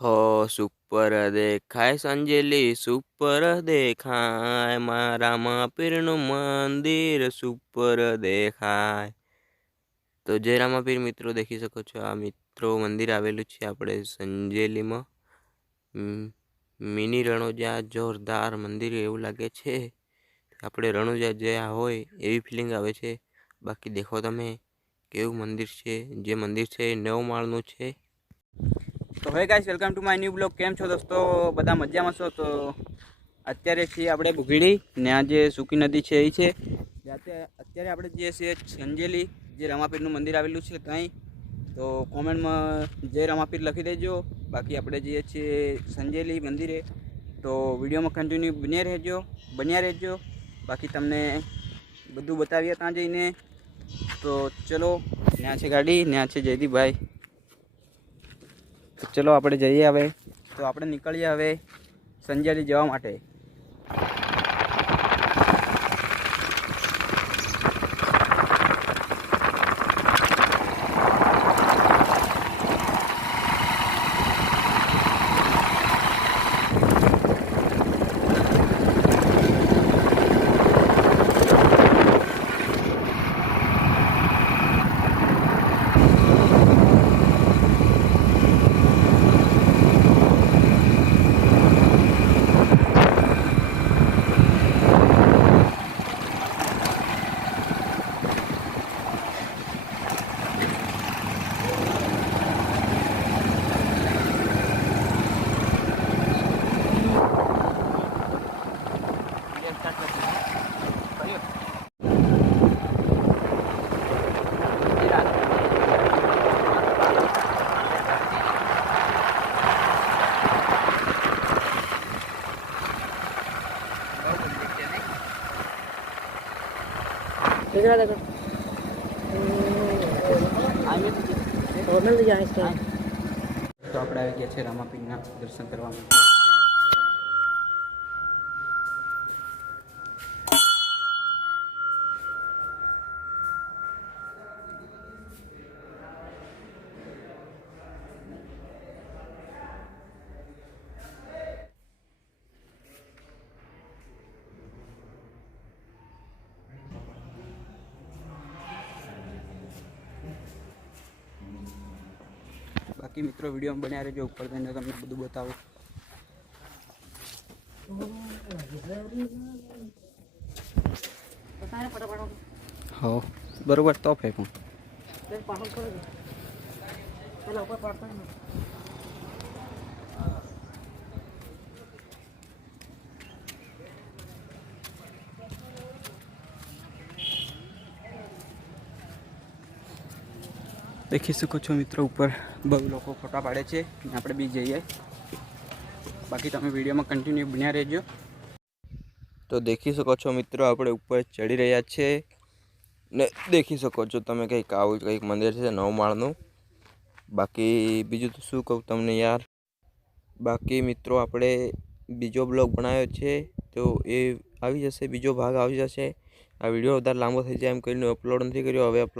હો સુપર દેખાય સંજેલી સુપર દેખાય મારામાં પીરનું મંદિર સુપર દેખાય। તો જય રામાપીર મિત્રો દેખી શકો છો આ મિત્રો મંદિર આવેલું છે આપણે સંજેલીમાં। મિની રણોજા જોરદાર મંદિર એવું લાગે છે આપણે રણોજા જ્યાં હોય એવી ફિલિંગ આવે છે। બાકી દેખો તમે કેવું મંદિર છે, જે મંદિર છે 9 માળનું છે। તો હે guys, welcome to my new blog. કેમ છો દોસ્તો? બધા મજામાં છો? તો અત્યારે છીએ આપણે બુઘીડી ને આ જે સૂકી નદી છે એ છે। અત્યારે આપણે જે છે સંજેલી જે રામાપીરનું મંદિર આવેલું છે ત્યાં। તો કોમેન્ટમાં જય રામાપીર લખી દેજો। બાકી આપણે જઈએ છીએ સંજેલી મંદિરે, તો વિડીયોમાં કન્ટિન્યુ બન્યા રહેજો। બાકી તમને બધું બતાવીએ ત્યાં જઈને। તો ચલો, ત્યાં છે ગાડી, ત્યાં છે જયદીપભાઈ। તો ચલો આપણે જઈએ હવે। તો આપણે નીકળીએ હવે સંજેલી જવા માટે। તો આપણે આવી ગયા છે રામાપીરના દર્શન કરવા માટે। બાકી મિત્રો વિડીયોમાં બન્યા રહેજો, ઉપર જઈને તમને બધું બતાવું। હા બરોબર, તો ફેંકું દેખી શકો છો મિત્રો, ઉપર બહુ લોકો ફોટા પાડે છે ને આપણે બી જઈએ। બાકી તમે વિડીયોમાં કન્ટિન્યુ બન્યા રહેજો। તો દેખી શકો છો મિત્રો આપણે ઉપર ચડી રહ્યા છે ને દેખી શકો છો તમે કંઈક આવું કંઈક મંદિર છે 9 માળનું। બાકી બીજું તો શું કહું તમને યાર। બાકી મિત્રો આપણે બીજો બ્લોગ બનાવ્યો છે તો એ આવી જશે, બીજો ભાગ આવી જશે। આ વિડીયો વધારે લાંબો થઈ જાય એમ કરીને અપલોડ નથી કર્યો, હવે અપલોડ